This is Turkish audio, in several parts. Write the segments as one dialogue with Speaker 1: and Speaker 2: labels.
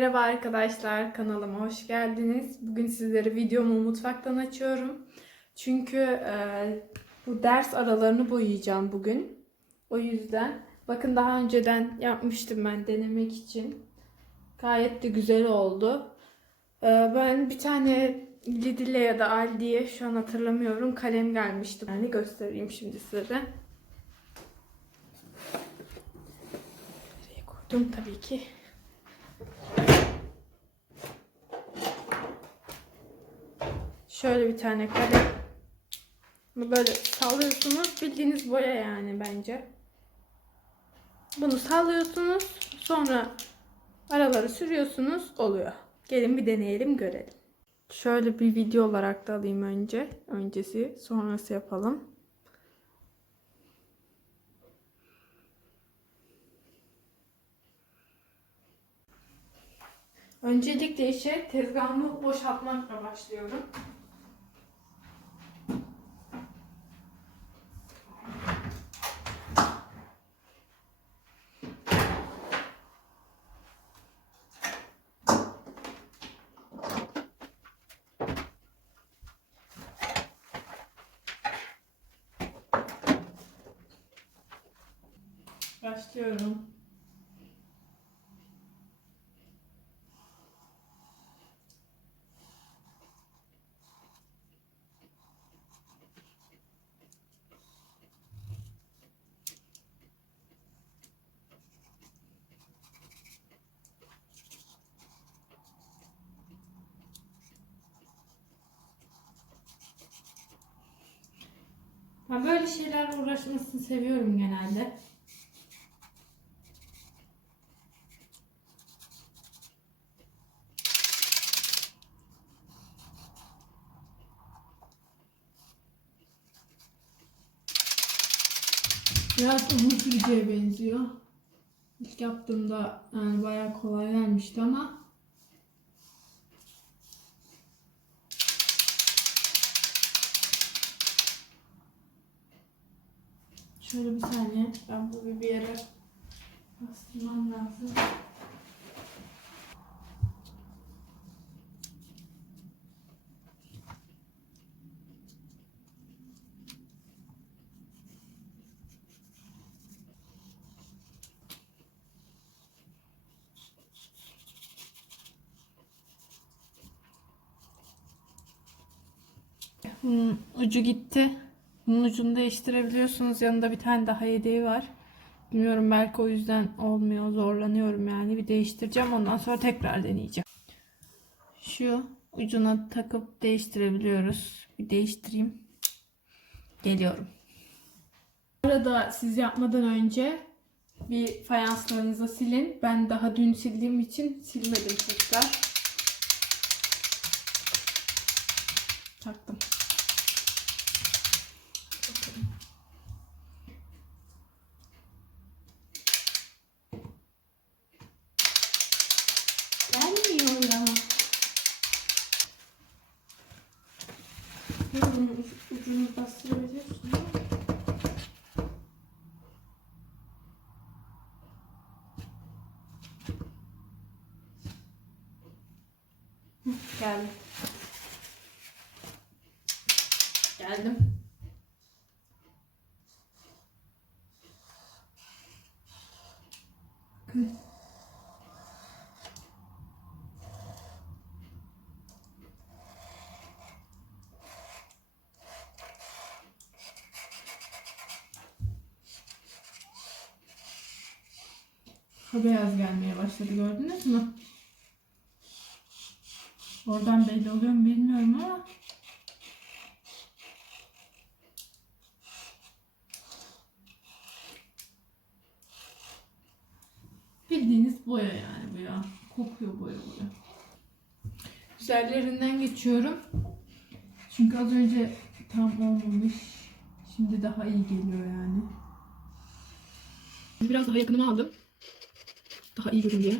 Speaker 1: Merhaba arkadaşlar kanalıma hoş geldiniz. Bugün sizlere videomu mutfaktan açıyorum. Çünkü e, bu ders aralarını boyayacağım bugün. O yüzden bakın daha önceden yapmıştım ben denemek için. Gayet de güzel oldu. E, ben bir tane Lidl'e ya da Aldi'ye şu an hatırlamıyorum kalem gelmişti. Yani göstereyim şimdi size. Nereye koydum tabii ki. Şöyle bir tane kalem. Bunu böyle sallıyorsunuz. Bildiğiniz boya yani bence. Bunu sallıyorsunuz. Sonra araları sürüyorsunuz. Oluyor. Gelin bir deneyelim görelim. Şöyle bir video olarak da alayım önce. Öncesi sonrası yapalım. Öncelikle işe tezgahımı boşaltmakla başlıyorum. Başlıyorum. Ben böyle şeylerle uğraşmasını seviyorum genelde. Biraz uzun süreceğe benziyor. İlk yaptığımda yani bayağı kolay gelmişti ama Şöyle bir saniye. Ben bunu bir yere bastırmam lazım. Bunun ucu gitti. Bunun ucunu değiştirebiliyorsunuz. Yanında bir tane daha yedeği var. Bilmiyorum belki o yüzden olmuyor. Zorlanıyorum yani. Bir değiştireceğim. Ondan sonra tekrar deneyeceğim. Şu ucuna takıp değiştirebiliyoruz. Bir değiştireyim. Geliyorum. Bu arada siz yapmadan önce bir fayanslarınızı silin. Ben daha dün sildiğim için silmedim tekrar. Taktım. Gelmiyor ya. Bunun uc- ucunu bastırabiliyorsun. Geldim. Geldim. Bakın. Ha beyaz gelmeye başladı gördünüz mü? Oradan belli oluyor mu bilmiyorum ama bildiğiniz boya yani bu ya. Kokuyor boya boya. Üzerlerinden geçiyorum. Çünkü az önce tam olmamış. Şimdi daha iyi geliyor yani. Biraz daha yakınıma aldım. 和一的重叠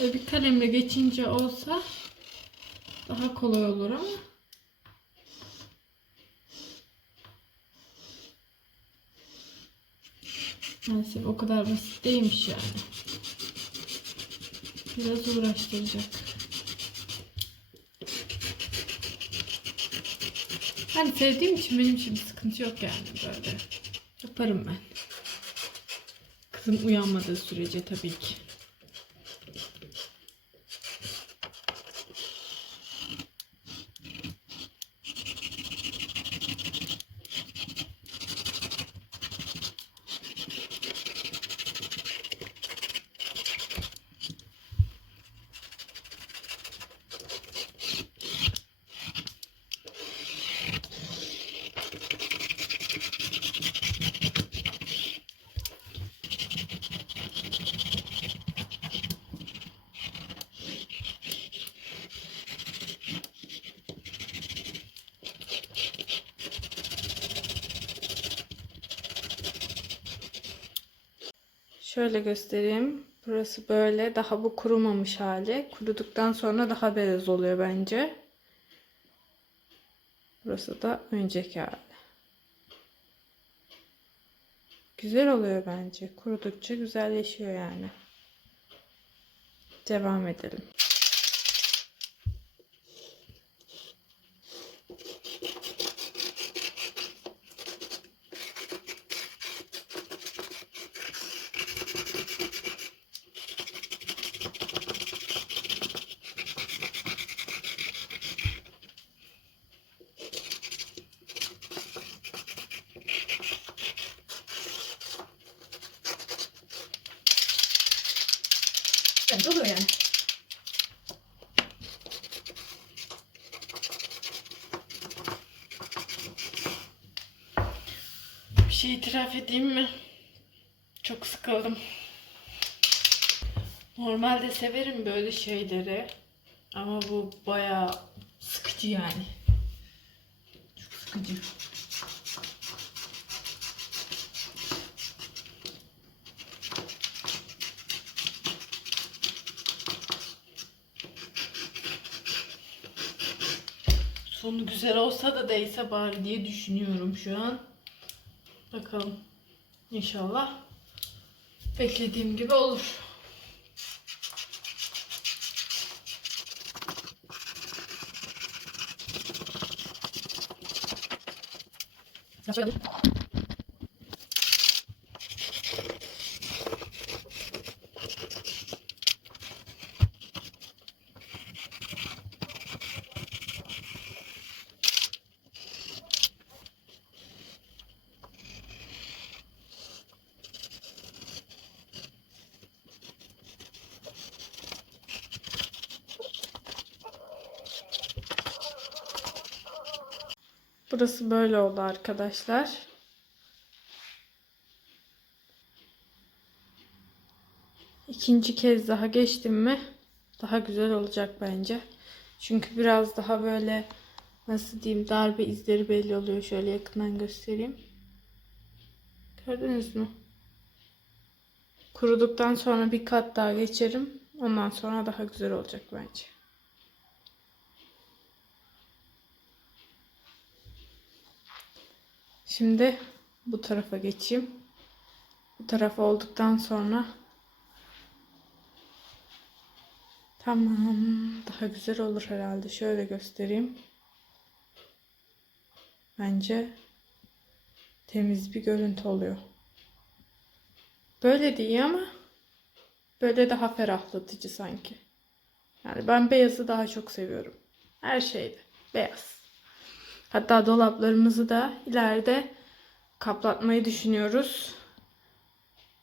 Speaker 1: Böyle bir kalemle geçince olsa daha kolay olur ama. Maalesef o kadar basit değilmiş yani. Biraz uğraştıracak. Ben sevdiğim için benim için bir sıkıntı yok yani böyle. Yaparım ben. Kızım uyanmadığı sürece tabii ki. Şöyle göstereyim. Burası böyle. Daha bu kurumamış hali. Kuruduktan sonra daha beyaz oluyor bence. Burası da önceki hali. Güzel oluyor bence. Kurudukça güzelleşiyor yani. Devam edelim. Evet, oluyor. Bir şey itiraf edeyim mi? Çok sıkıldım. Normalde severim böyle şeyleri. Ama bu bayağı sıkıcı yani. Çok sıkıcı. Sonu güzel olsa da değse bari diye düşünüyorum şu an. Bakalım. İnşallah beklediğim gibi olur. Burası böyle oldu arkadaşlar. İkinci kez daha geçtim mi daha güzel olacak bence. Çünkü biraz daha böyle nasıl diyeyim darbe izleri belli oluyor. Şöyle yakından göstereyim. Gördünüz mü? Kuruduktan sonra bir kat daha geçerim. Ondan sonra daha güzel olacak bence. Şimdi bu tarafa geçeyim. Bu taraf olduktan sonra tamam daha güzel olur herhalde. Şöyle göstereyim. Bence temiz bir görüntü oluyor. Böyle değil ama böyle daha ferahlatıcı sanki. Yani ben beyazı daha çok seviyorum. Her şeyde beyaz. Hatta dolaplarımızı da ileride kaplatmayı düşünüyoruz.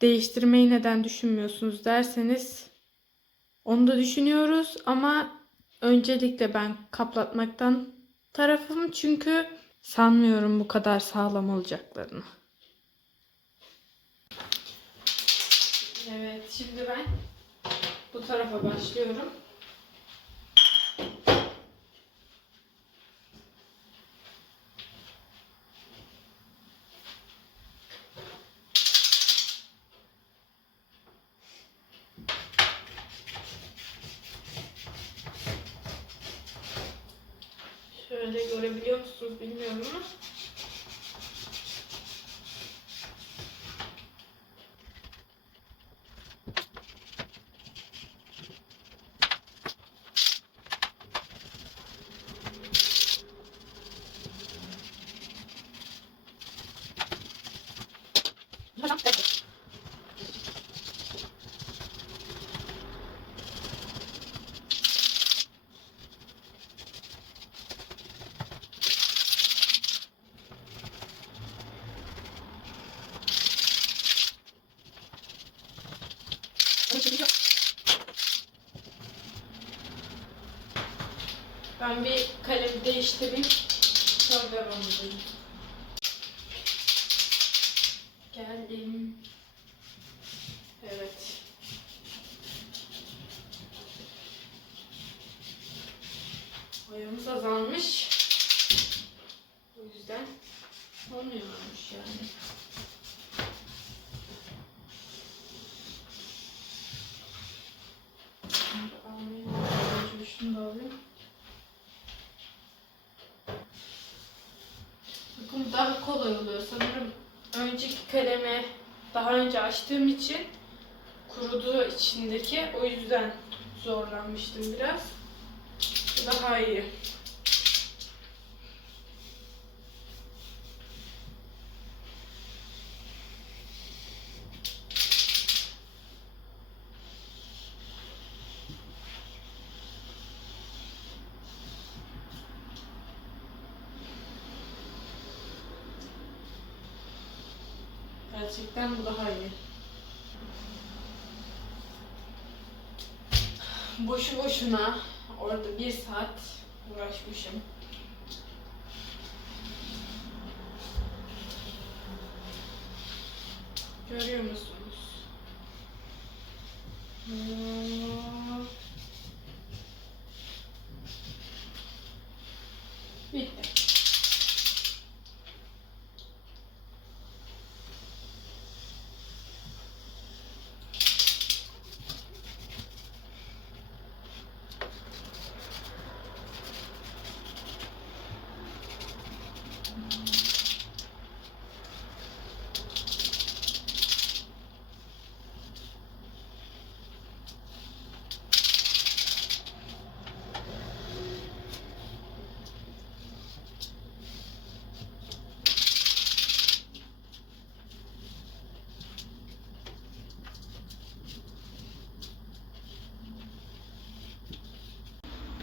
Speaker 1: Değiştirmeyi neden düşünmüyorsunuz derseniz onu da düşünüyoruz ama öncelikle ben kaplatmaktan tarafım çünkü sanmıyorum bu kadar sağlam olacaklarını. Evet şimdi ben bu tarafa başlıyorum. Kamerada görebiliyor musunuz bilmiyorum ama. Ben bir kalemi değiştireyim. Sonra devam edelim. Geldim. Evet. Boyamız azalmış. O yüzden olmuyormuş yani. Önce açtığım için kuruduğu içindeki o yüzden zorlanmıştım biraz. Daha iyi. Gerçekten bu daha iyi. Boşu boşuna orada bir saat uğraşmışım. Görüyor musunuz? Hmm.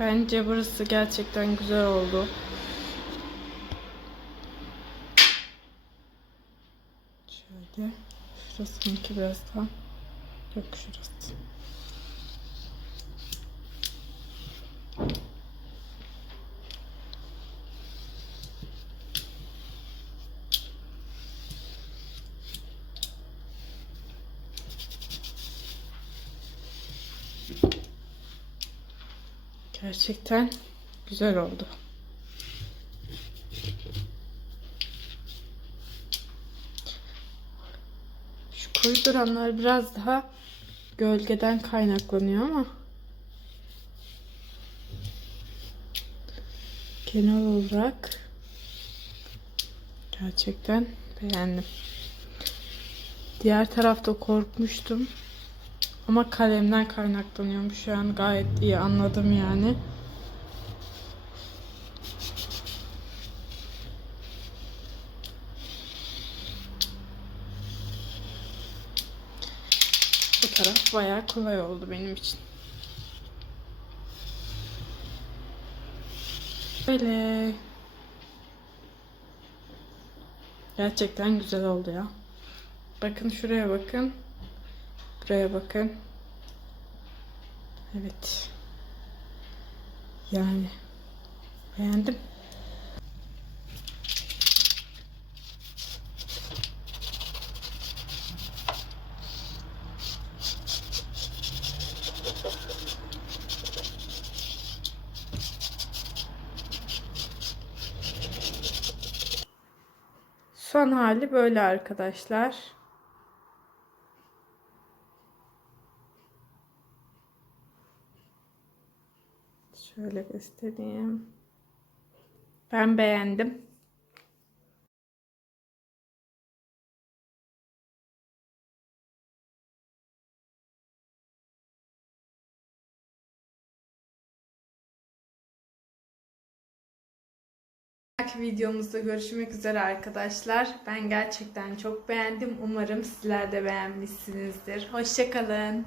Speaker 1: Bence burası gerçekten güzel oldu. Şöyle. Şurasınınki biraz daha. Yok şurası. Gerçekten güzel oldu. Şu koyu duranlar biraz daha gölgeden kaynaklanıyor ama genel olarak gerçekten beğendim. Diğer tarafta korkmuştum. Ama kalemden kaynaklanıyormuş. Şu an gayet iyi anladım yani. Bu taraf bayağı kolay oldu benim için. Böyle. Gerçekten güzel oldu ya. Bakın şuraya bakın. Buraya bakın. Evet. Yani beğendim. Son hali böyle arkadaşlar. Şöyle göstereyim. Ben beğendim. Videomuzda görüşmek üzere arkadaşlar. Ben gerçekten çok beğendim. Umarım sizler de beğenmişsinizdir. Hoşçakalın.